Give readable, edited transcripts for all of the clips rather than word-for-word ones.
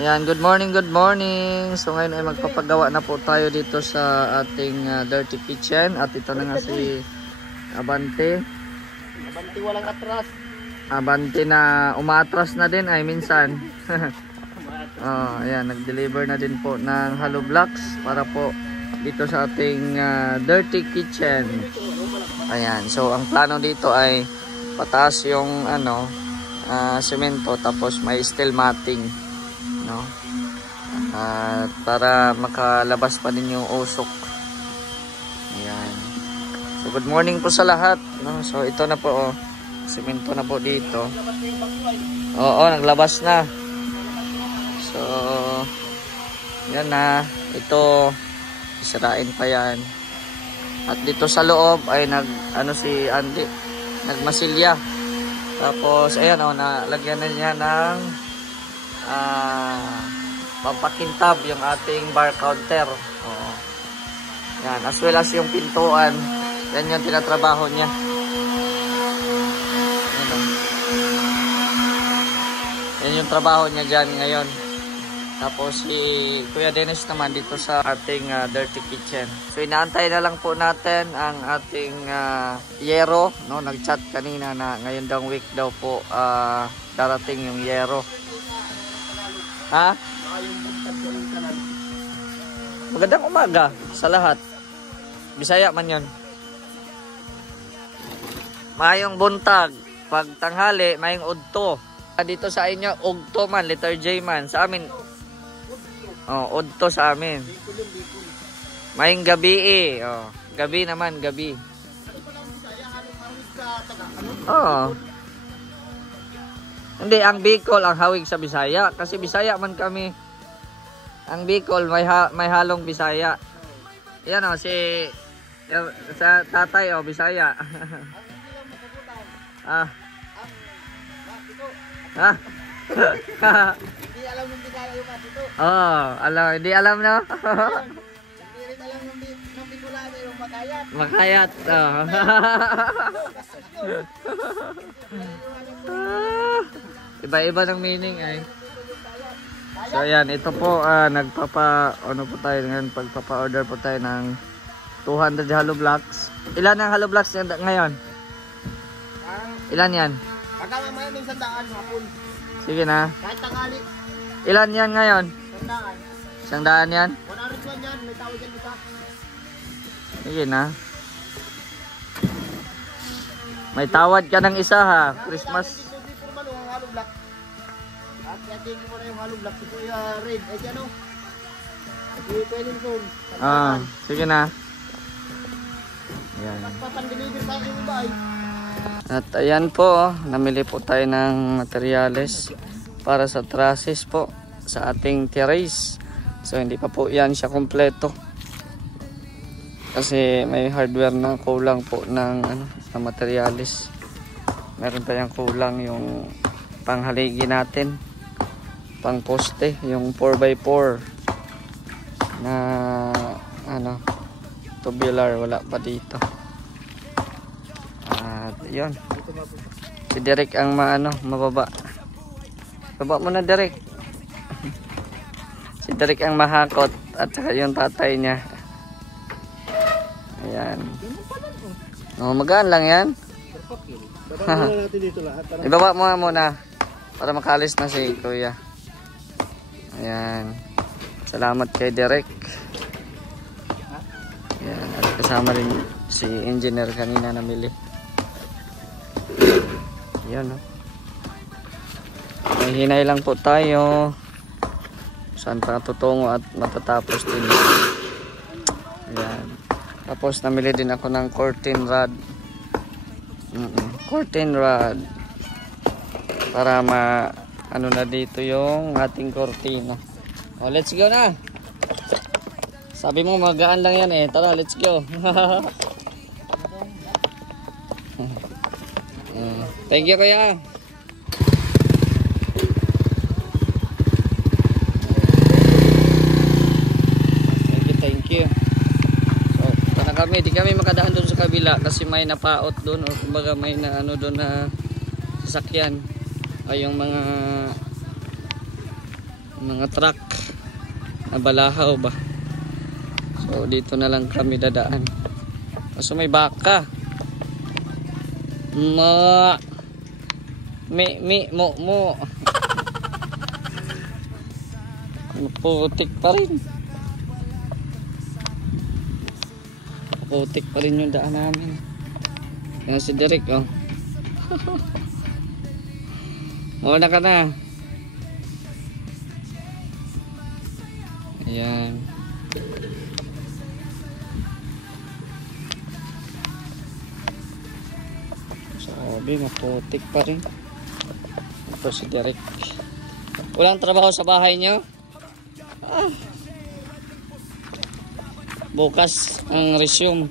Ayan, good morning, good morning. So ngayon ay magpapagawa na po tayo dito sa ating dirty kitchen. At ito na nga si Abante. Abante walang atras. Abante na umatras na din ay minsan. Oh, ayan, nag-deliver na din po ng hollow blocks para po dito sa ating dirty kitchen. Ayan, so ang plano dito ay pataas yung semento tapos may steel matting, no? Para makalabas pa din yung usok. Ayan. So good morning po sa lahat, no? So ito na po, semento na po dito. Oo, naglabas na. So yan na, ito isarain pa yan. At dito sa loob ay si Andy nagmasilya. Tapos ayan, nalagyan na niya ng pampakintab yung ating bar counter. Yan, as well as yung pintuan. Yan yung tinatrabaho niya. Yan yung trabaho niya dyan ngayon. Tapos si Kuya Dennis naman dito sa ating dirty kitchen. So inaantay na lang po natin ang ating yero, no? Nag-chat kanina na ngayon daw week daw po darating yung yero. Ha? Magandang umaga sa lahat. Bisaya man yun. Mayong buntag, pag tanghali, mayong udto. Dito sa inyo, ugto man, letter J man. Sa amin, udto sa amin. Mayong gabi gabi naman, gabi. Hindi, ang Bicol ang hawig sa Bisaya. Kasi Bisaya man kami. Ang Bicol may halong Bisaya. Yan sa tatay Bisaya. Hindi alam ng Bisaya yung katito. Hindi alam no? Hindi rin alam ng Bicolano yung makayat. Makayat. Iba-iba ng meaning ay. So ayan, ito po po tayo ngayon, pagpapa-order po tayo ng 200 hollow blocks. Ilan ang hollow blocks ngayon? Ilan yan? Pagka mamaya may 100 hapon. Sige na. Kahit tangali. Ilan yan ngayon? 100. 100 yan? 101 yan, may tawag yan isa. Sige na. May tawad ka ng isa ha, Christmas. Hindi po naman ang hollow block. At yakin mo na yung hollow block. Ito yung red. Ay ano? Hindi pwede zone. Sige na. Ayan. Pagpapandeliver tayo yung iba ay. At ayan po, namili po tayo ng materyales para sa trusses po sa ating terrace. So hindi pa po yan siya kompleto. Kasi may hardware na kulang po ng materyales. Meron pa yung kulang yung panghaligi natin. Pang poste, yung 4x4 na tubular, wala pa dito. At yun, si Derek ang mababa. Baba mo na, Derek. Si Derek ang mahakot at saka yung tatay niya. Ayan. Magaan lang yan. Baba muna natin dito lahat. Ibaba mo muna para makalis na si Kuya. Ayan. Salamat kay Derek. Ayan. At kasama rin si engineer kanina namili. Ayan, no? May hinay lang po tayo. Saan pa tutungo at matatapos din. Ayan. Tapos namili din ako ng curtain rod. Curtain rod. Para na dito yung ating cortina. Let's go na. Sabi mo magaan lang yan eh. Tara, let's go. Thank you, Kuya. Thank you. So, ito na kami. Di kami makadaan doon sa kabila kasi may napaot doon o kumbaga may doon na sasakyan. Ay yung mga mga truck na balahaw ba. So dito na lang kami dadaan. Kaso may baka. Mo putik pa rin. Putik pa rin yung daan namin. Yan si Derek, oh. Muna ka na. Ayan. Sabi, maputik pa rin. Ito si Derek. Walang trabaho sa bahay nyo? Bukas ang resume.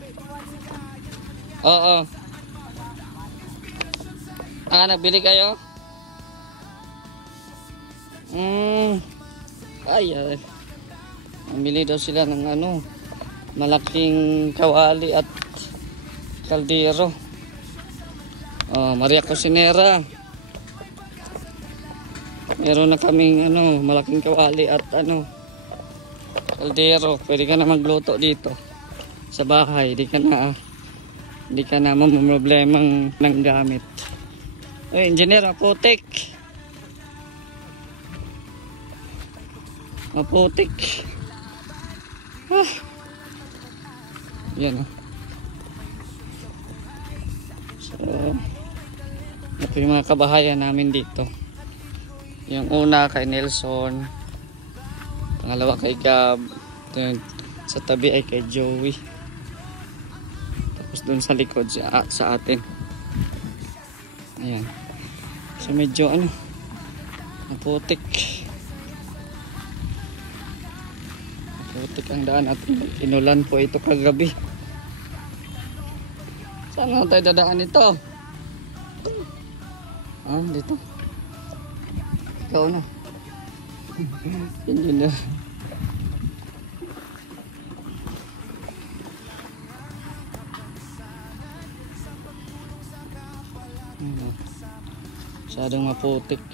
Oo. Nagbili kayo? Ay. Namili daw sila ng malaking kawali at kaldero. Maria Cusinera. Meron na kaming malaking kawali at kaldero. Pwede ka na magluto dito sa bahay. Hindi ka na mamumroblemang ng gamit. Ay, engineer, maputik. Maputik. Yan. So, ito yung mga kabahayan namin dito. Yung una kay Nelson, pangalawa kay Gab, sa tabi ay kay Joey, tapos dun sa likod sa atin. Ayan. So medyo maputik. Maputik ang daan at inulan po ito kagabi. Saan naman tayo dadaan ito? Dito. Ikaw na. Engineer. Masyadong maputik.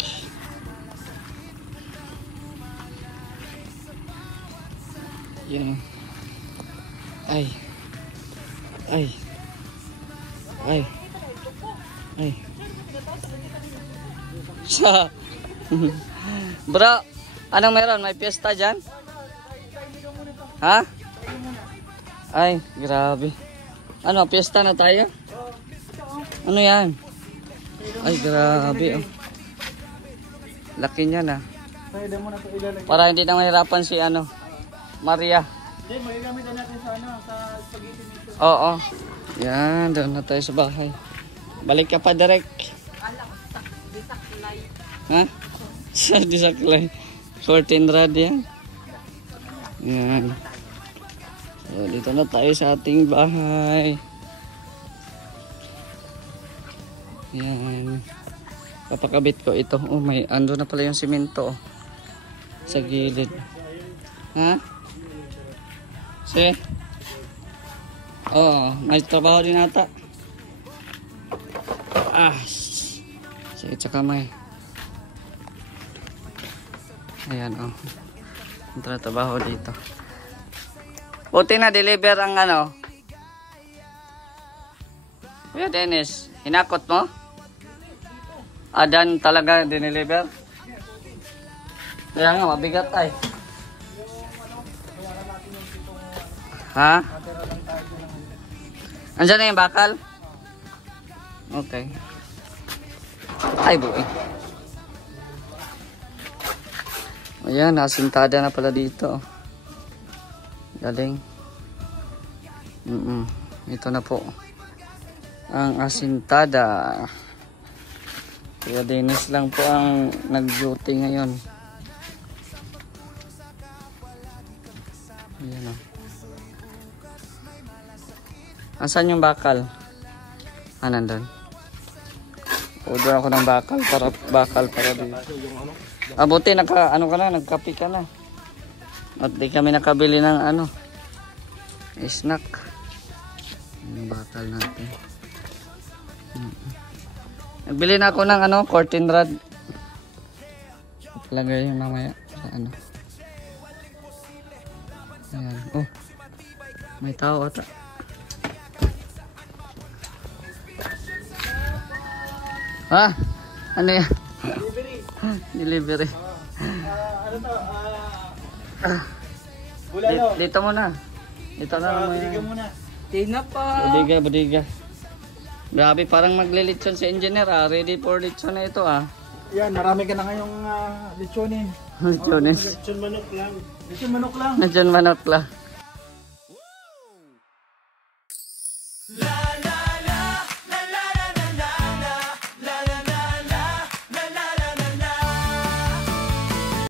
Yan. Ay. Sa bro, anong meron? May piyesta dyan? Ha? Ay, grabe. Piyesta na tayo? Ano yan? Ay, grabe. Laki niya na. Para hindi na mahirapan si Maria. Hindi, magagamit na natin sa spaghetti nito. Oo. Yan, doon na tayo sa bahay. Balik ka pa direct. Ha? Sa disaklay. 14 rad yan. Yan. So, dito na tayo sa ating bahay. Yan. Papakabit ko ito. May ando na pala yung simento. Sa gilid. Ha? May trabaho din ata. Sige, tsaka may. Ayan, ang trabaho dito. Buti na deliver ang Kuya Dennis, hinakot mo? Adan talaga dineliver? Kaya nga, mabigat ay. Ha? Andiyan na yung bakal? Okay. Ay, buhay. Ayan, nasintada na pala dito. Galing. Ito na po ang asintada. Kaya Dennis lang po ang nag-duty ngayon. Ayan o. Asan yung bakal? Nandun. Order ako ng bakal para dito. Buti nagkapi ka na. At di kami nakabili ng snack. Yung bakal natin. Nagbili na ako ng curtain rod. Lagay yung mamaya. ano. Ayan. Oh. May tao ata. Ah, ano yan? Delivery. Delivery. Ano to? Bulalo. Dito muna. Dito na naman. Bigyan muna. Budiga, budiga. Grabe, parang maglilitson si engineer ah. Ready for litson na ito ah. Yan, marami ka na ngayong litsonin. Litsones. Litson manok lang. Litson manok lang. Lechon manok lang.